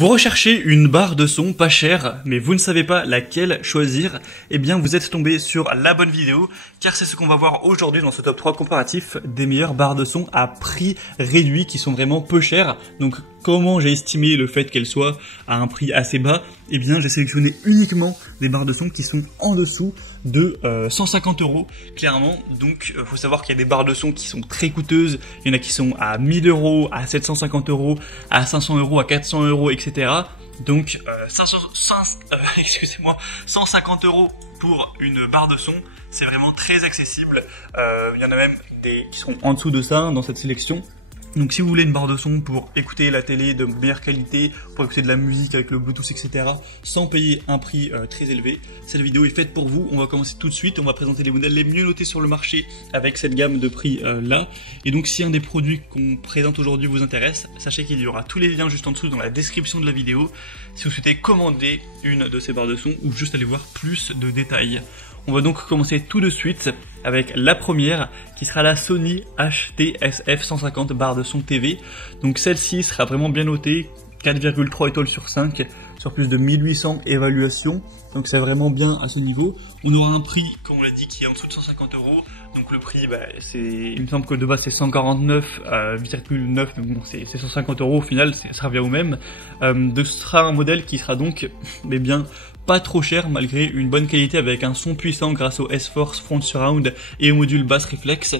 Vous recherchez une barre de son pas chère, mais vous ne savez pas laquelle choisir, eh bien vous êtes tombé sur la bonne vidéo, car c'est ce qu'on va voir aujourd'hui dans ce top 3 comparatif des meilleures barres de son à prix réduit qui sont vraiment peu chères. Donc comment j'ai estimé le fait qu'elles soient à un prix assez bas? Eh bien j'ai sélectionné uniquement des barres de son qui sont en dessous de 150 €, clairement. Donc faut savoir qu'il y a des barres de son qui sont très coûteuses, il y en a qui sont à 1000 €, à 750 €, à 500 €, à 400 €, etc. Donc 150 € pour une barre de son, c'est vraiment très accessible. Il y en a même des qui sont en dessous de ça dans cette sélection. Donc si vous voulez une barre de son pour écouter la télé de meilleure qualité, pour écouter de la musique avec le Bluetooth, etc., sans payer un prix très élevé, cette vidéo est faite pour vous. On va commencer tout de suite, on va présenter les modèles les mieux notés sur le marché avec cette gamme de prix là. Et donc si un des produits qu'on présente aujourd'hui vous intéresse, sachez qu'il y aura tous les liens juste en dessous dans la description de la vidéo si vous souhaitez commander une de ces barres de son ou juste aller voir plus de détails. On va donc commencer tout de suite avec la première qui sera la Sony HT-SF 150 barre de son TV. Donc celle-ci sera vraiment bien notée, 4,3 étoiles sur 5 sur plus de 1800 évaluations. Donc c'est vraiment bien à ce niveau. On aura un prix, comme on l'a dit, qui est en dessous de 150 €. Donc le prix, il me semble que de base c'est 149,9, mais bon c'est 150 € au final, ça revient au même. Ce sera un modèle qui sera donc bien pas trop cher malgré une bonne qualité avec un son puissant grâce au S-Force Front Surround et au module basse réflexe.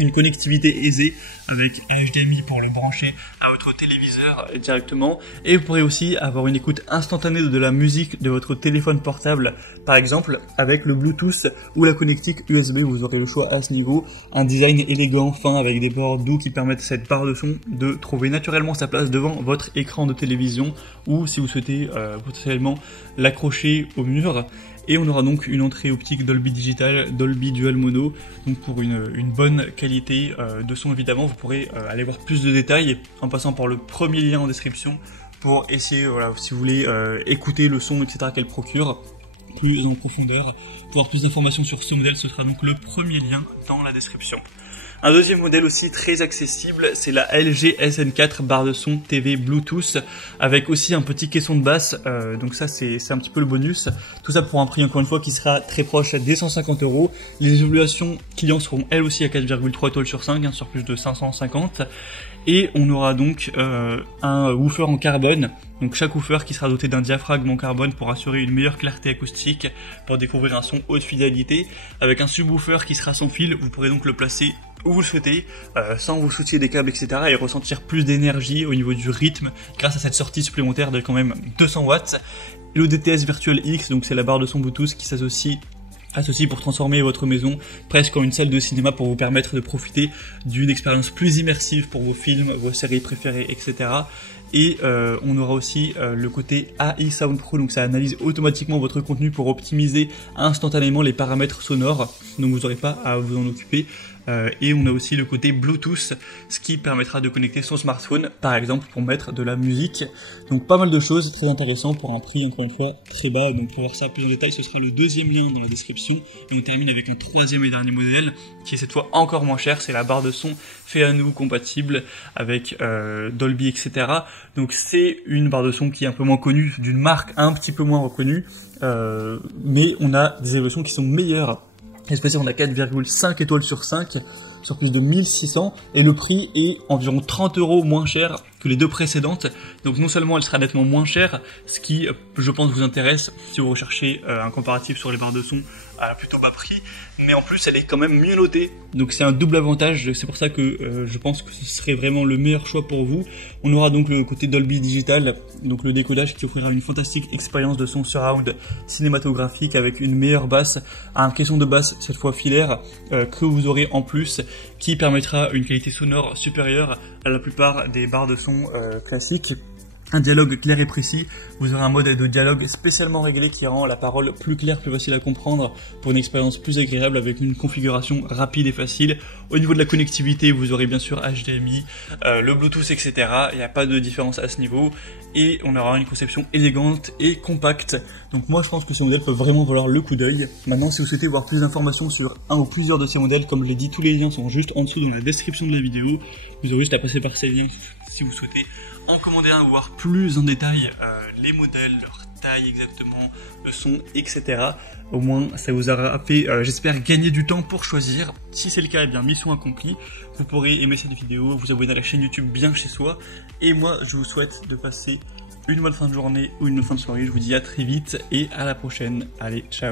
Une connectivité aisée avec HDMI pour le brancher à votre téléviseur directement, et vous pourrez aussi avoir une écoute instantanée de la musique de votre téléphone portable, par exemple avec le Bluetooth ou la connectique USB. Vous aurez le choix à ce niveau. Un design élégant, fin, avec des bords doux qui permettent à cette barre de son de trouver naturellement sa place devant votre écran de télévision, ou si vous souhaitez potentiellement l'accrocher au mur. Et on aura donc une entrée optique Dolby Digital, Dolby Dual Mono, donc pour une bonne qualité de son évidemment. Vous pourrez aller voir plus de détails en passant par le premier lien en description pour essayer, voilà, si vous voulez écouter le son, etc. qu'elle procure plus en profondeur. Pour avoir plus d'informations sur ce modèle, ce sera donc le premier lien dans la description. Un deuxième modèle aussi très accessible, c'est la LG SN4 barre de son TV Bluetooth avec aussi un petit caisson de basse, donc ça c'est un petit peu le bonus. Tout ça pour un prix encore une fois qui sera très proche des 150 €. Les évaluations clients seront elles aussi à 4,3 étoiles sur 5, sur plus de 550. Et on aura donc un woofer en carbone, donc chaque woofer qui sera doté d'un diaphragme en carbone pour assurer une meilleure clarté acoustique, pour découvrir un son haute fidélité, avec un subwoofer qui sera sans fil. Vous pourrez donc le placer où vous le souhaitez, sans vous soucier des câbles, etc. et ressentir plus d'énergie au niveau du rythme grâce à cette sortie supplémentaire de quand même 200 watts. Le DTS Virtual X, donc c'est la barre de son Bluetooth qui s'associe pour transformer votre maison presque en une salle de cinéma pour vous permettre de profiter d'une expérience plus immersive pour vos films, vos séries préférées, etc. Et on aura aussi le côté AI Sound Pro, donc ça analyse automatiquement votre contenu pour optimiser instantanément les paramètres sonores, donc vous n'aurez pas à vous en occuper. Et on a aussi le côté Bluetooth, ce qui permettra de connecter son smartphone, par exemple pour mettre de la musique. Donc pas mal de choses, très intéressant pour un prix encore une fois très bas. Donc pour voir ça plus en détail, ce sera le deuxième lien dans la description. Et on termine avec un troisième et dernier modèle, qui est cette fois encore moins cher, c'est la barre de son fait à nous compatible avec Dolby, etc. Donc c'est une barre de son qui est un peu moins connue, d'une marque un petit peu moins reconnue, mais on a des évolutions qui sont meilleures. Cette on a 4,5 étoiles sur 5 sur plus de 1600 et le prix est environ 30 € moins cher que les deux précédentes. Donc non seulement elle sera nettement moins chère, ce qui je pense vous intéresse si vous recherchez un comparatif sur les barres de son à plutôt bas prix, mais en plus elle est quand même mieux notée, donc c'est un double avantage. C'est pour ça que je pense que ce serait vraiment le meilleur choix pour vous. On aura donc le côté Dolby Digital, donc le décodage qui offrira une fantastique expérience de son surround cinématographique avec une meilleure basse, un caisson de basse cette fois filaire que vous aurez en plus, qui permettra une qualité sonore supérieure à la plupart des barres de son classiques. Un dialogue clair et précis, vous aurez un mode de dialogue spécialement réglé qui rend la parole plus claire, plus facile à comprendre pour une expérience plus agréable avec une configuration rapide et facile. Au niveau de la connectivité, vous aurez bien sûr HDMI, le Bluetooth, etc. Il n'y a pas de différence à ce niveau et on aura une conception élégante et compacte. Donc moi je pense que ces modèles peuvent vraiment valoir le coup d'œil. Maintenant si vous souhaitez voir plus d'informations sur un ou plusieurs de ces modèles, comme je l'ai dit, tous les liens sont juste en dessous dans la description de la vidéo. Vous aurez juste à passer par ces liens si vous souhaitez en commander un ou voir plus en détail les modèles, leur taille exactement, le son, etc. Au moins ça vous aura fait, j'espère, gagner du temps pour choisir. Si c'est le cas, eh bien mission accomplie. Vous pourrez aimer cette vidéo, vous abonner à la chaîne YouTube bien chez soi. Et moi je vous souhaite de passer une bonne fin de journée ou une bonne fin de soirée. Je vous dis à très vite et à la prochaine. Allez, ciao.